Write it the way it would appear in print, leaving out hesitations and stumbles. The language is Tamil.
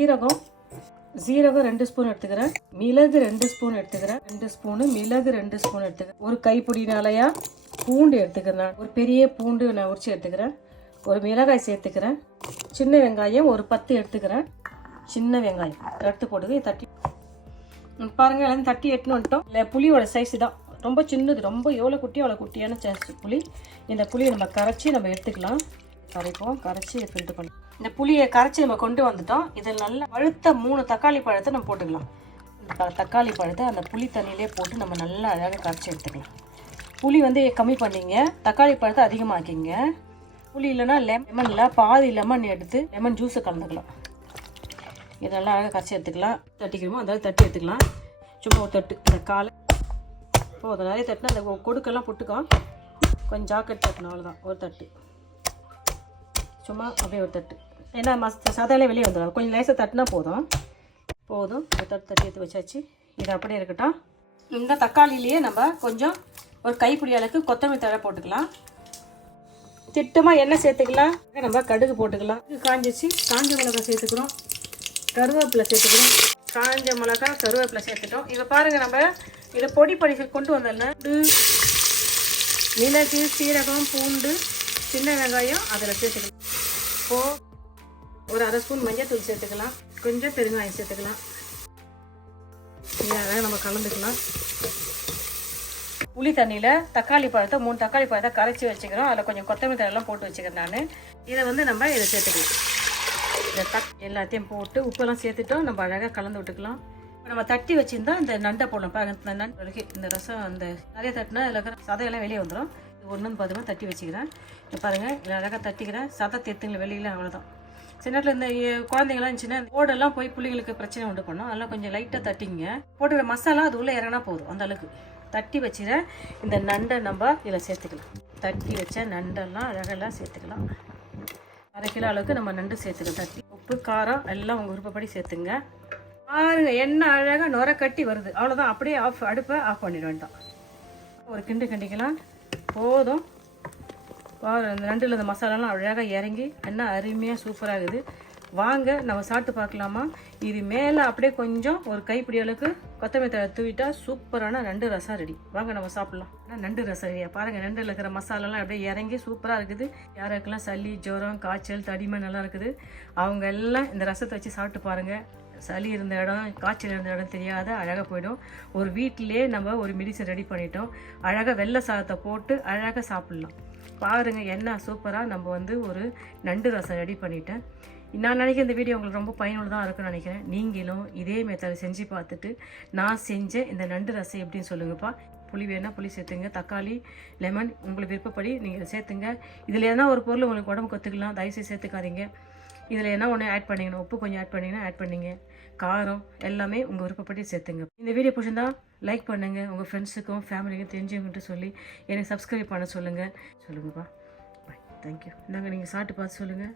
சீரகம் 2 ஸ்பூன் எடுத்துக்கிறேன். மிளகு 2 ஸ்பூன் எடுத்துக்கிறேன். 2 ஸ்பூனு மிளகு 2 ஸ்பூன் எடுத்துக்கிறேன். ஒரு கைப்பிடி நிறையா பூண்டு எடுத்துக்கிறேன். ஒரு பெரிய பூண்டு நான் உரிச்சு எடுத்துக்கிறேன். ஒரு மிளகாய் சேர்த்துக்கிறேன். சின்ன வெங்காயம் ஒரு 10 எடுத்துக்கிறேன். சின்ன வெங்காயம் எடுத்து போடுது. தட்டி பாருங்கள், எல்லாம் தட்டி எட்டுன்னு வந்துட்டோம். இல்லை, புளியோட சைஸ் தான், ரொம்ப சின்னது, ரொம்ப எவ்வளோ குட்டியோ அவ்வளோ குட்டியான சைஸ் புளி. இந்த புளியை நம்ம கரைச்சி நம்ம எடுத்துக்கலாம். கரைச்சி ஃபில்டர் பண்ணி இந்த புளியை கரைச்சி நம்ம கொண்டு வந்துட்டோம். இதில் நல்லா பழுத்த 3 தக்காளி பழத்தை நம்ம போட்டுக்கலாம். இந்த தக்காளி பழத்தை அந்த புளி தண்ணியிலே போட்டு நம்ம நல்லா அழகாக கரைச்சி எடுத்துக்கலாம். புளி கம்மி பண்ணிங்க, தக்காளி பழத்தை அதிகமாக்கிங்க. புளி இல்லைன்னா லெமனில் பாதி லெமன் எடுத்து லெமன் ஜூஸை கலந்துக்கலாம். இதெல்லாம் அழகாக கரைச்சி எடுத்துக்கலாம். தட்டிக்கிறோமோ அந்த தட்டி எடுத்துக்கலாம். சும்மா ஒரு தட்டு இந்த காலை போதும். நிறைய தட்டுனா அந்த கொடுக்கெல்லாம் புட்டுக்கும். கொஞ்சம் ஜாக்கெட் தட்டணும், அவ்வளோதான். ஒரு தட்டு சும்மா அப்படியே ஒரு தட்டு. ஏன்னா சதையிலே வெளியே வந்துடும். கொஞ்சம் லேசாக தட்டினா போதும். ஒரு தட்டி எடுத்து வச்சாச்சு. இது அப்படியே இருக்கட்டும். இந்த தக்காளிலேயே நம்ம கொஞ்சம் ஒரு கைப்பிடி அளவுக்கு கொத்தமல்லி தழை போட்டுக்கலாம். திட்டமாக எண்ணெய் சேர்த்துக்கலாம். நம்ம கடுகு போட்டுக்கலாம். காஞ்சிச்சு. காஞ்ச மிளகாய் சேர்த்துக்கிறோம். கருவேப்பிலை சேர்த்துக்கிறோம். காஞ்ச மிளகாய் கருவேப்பிலை சேர்த்துட்டோம். இப்போ பாருங்கள், நம்ம இதை பொடி கொண்டு வந்தோம்னா மிளகு, சீரகம், பூண்டு, சின்ன வெங்காயம் அதில் சேர்த்துக்கலாம். ஒரு 1/2 ஸ்பூன் மஞ்சள் தூள் சேர்த்துக்கலாம். கொஞ்சம் பெருங்காயம் சேர்த்துக்கலாம். இதெல்லாம் நம்ம கலந்துக்கலாம். புளி தண்ணியில் தக்காளி பழத்தை 3 தக்காளி பழத்தை கரைச்சி வச்சுக்கிறோம். அதில் கொஞ்சம் கொத்தமல்லி தழையெல்லாம் போட்டு வச்சுக்கிறேன் நான். இதை நம்ம இதை சேர்த்துக்கலாம். இதை எல்லாத்தையும் போட்டு உப்பெல்லாம் சேர்த்துட்டோம். நம்ம அழகாக கலந்து விட்டுக்கலாம். நம்ம தட்டி வச்சுருந்தா இந்த நண்டை போடணும். பாருங்க, இந்த நண்டு இந்த ரசம் அந்த நிறைய தட்டினா இதில் இருக்கிற சதையெல்லாம் வெளியே வந்துடும். இது 1 பாதமாக தட்டி வச்சுக்கிறேன். இப்போ பாருங்கள், இதில் அழகாக தட்டிக்கிறேன். சதை தேத்துங்களை வெளியில், அவ்வளோதான். சில நேரத்தில் இந்த குழந்தைங்களாம் இருந்துச்சுன்னா ஓடெல்லாம் போய் பிள்ளைங்களுக்கு பிரச்சனை உண்டு பண்ணோம். அதெல்லாம் கொஞ்சம் லைட்டாக தட்டிங்க. போட்டுக்கிற மசாலா அது உள்ளே இறங்கினா போதும். அந்த அளவுக்கு தட்டி வச்சுக்கிறேன். இந்த நண்டை நம்ம இதில் சேர்த்துக்கலாம். தட்டி வச்ச நண்டெல்லாம் அழகெல்லாம் சேர்த்துக்கலாம். 1/2 கிலோ அளவுக்கு நம்ம நண்டு சேர்த்துக்கலாம். தட்டி உப்பு காரம் எல்லாம் உங்கள் விருப்பப்படி சேர்த்துங்க. பாருங்க, எண்ணெய் அழகாக நுர கட்டி வருது. அவ்வளோதான். அப்படியே அடுப்பை ஆஃப் பண்ணிட வேண்டாம். ஒரு கிண்டிக்கலாம். போதும். இந்த நண்டில் இந்த மசாலாலாம் அழகாக இறங்கி எண்ணெய் அருமையாக சூப்பராக இருக்குது. வாங்க நம்ம சாப்பிட்டு பார்க்கலாமா? இது மேலே அப்படியே கொஞ்சம் ஒரு கைப்பிடி அளவுக்கு கொத்தமல்லி தழை தூவிட்டா சூப்பரான நண்டு ரசம் ரெடி. வாங்க நம்ம சாப்பிட்லாம். நண்டு ரசம் ரெடியா? பாருங்கள், நண்டில் இருக்கிற மசாலாலாம் அப்படியே இறங்கி சூப்பராக இருக்குது. யாருக்கெல்லாம் சளி, ஜுரம், காய்ச்சல், தடிமை நல்லா இருக்குது, அவங்க எல்லாம் இந்த ரசத்தை வச்சு சாப்பிட்டு பாருங்கள். சளி இருந்த இடம், காய்ச்சல் இருந்த இடம் தெரியாத அழகாக போயிடும். ஒரு வீட்டிலே நம்ம ஒரு மெடிசன் ரெடி பண்ணிட்டோம். அழகாக வெள்ளை சாதத்தை போட்டு அழகாக சாப்பிட்லாம். பாருங்கள், என்ன சூப்பராக நம்ம ஒரு நண்டு ரசம் ரெடி பண்ணிட்டேன். நான் நினைக்கிறேன் இந்த வீடியோ உங்களுக்கு ரொம்ப பயனுள்ளதாக இருக்குன்னு நினைக்கிறேன். நீங்களும் இதே மெத்தடை செஞ்சு பார்த்துட்டு நான் செஞ்ச இந்த நண்டு ரசம் எப்படின்னு சொல்லுங்கப்பா. புளி வேணால் புளி சேர்த்துங்க. தக்காளி, லெமன் உங்களுக்கு விருப்பப்படி நீங்கள் சேர்த்துங்க. இதில் எதனா ஒரு பொருள் உங்களுக்கு உடம்புக்கு ஒத்துக்கலாம், தயவுசெய்து சேர்த்துக்காதீங்க. இதில் என்ன ஒன்று ஆட் பண்ணிக்கணும், உப்பு கொஞ்சம் ஆட் பண்ணிங்கன்னா ஆட் பண்ணிங்க. காரம் எல்லாமே உங்கள் விருப்பப்படி சேர்த்துங்க. இந்த வீடியோ பிடிச்சிருந்தா லைக் பண்ணுங்கள். உங்கள் ஃப்ரெண்ட்ஸுக்கும் ஃபேமிலிக்கும் தெரிஞ்சவங்ககிட்ட சொல்லி எனக்கு சப்ஸ்கிரைப் பண்ண சொல்லுங்கப்பா. பாய், தேங்க்யூ. இந்தாங்க, நீங்கள் சாப்பிட்டு பார்த்து சொல்லுங்கள்.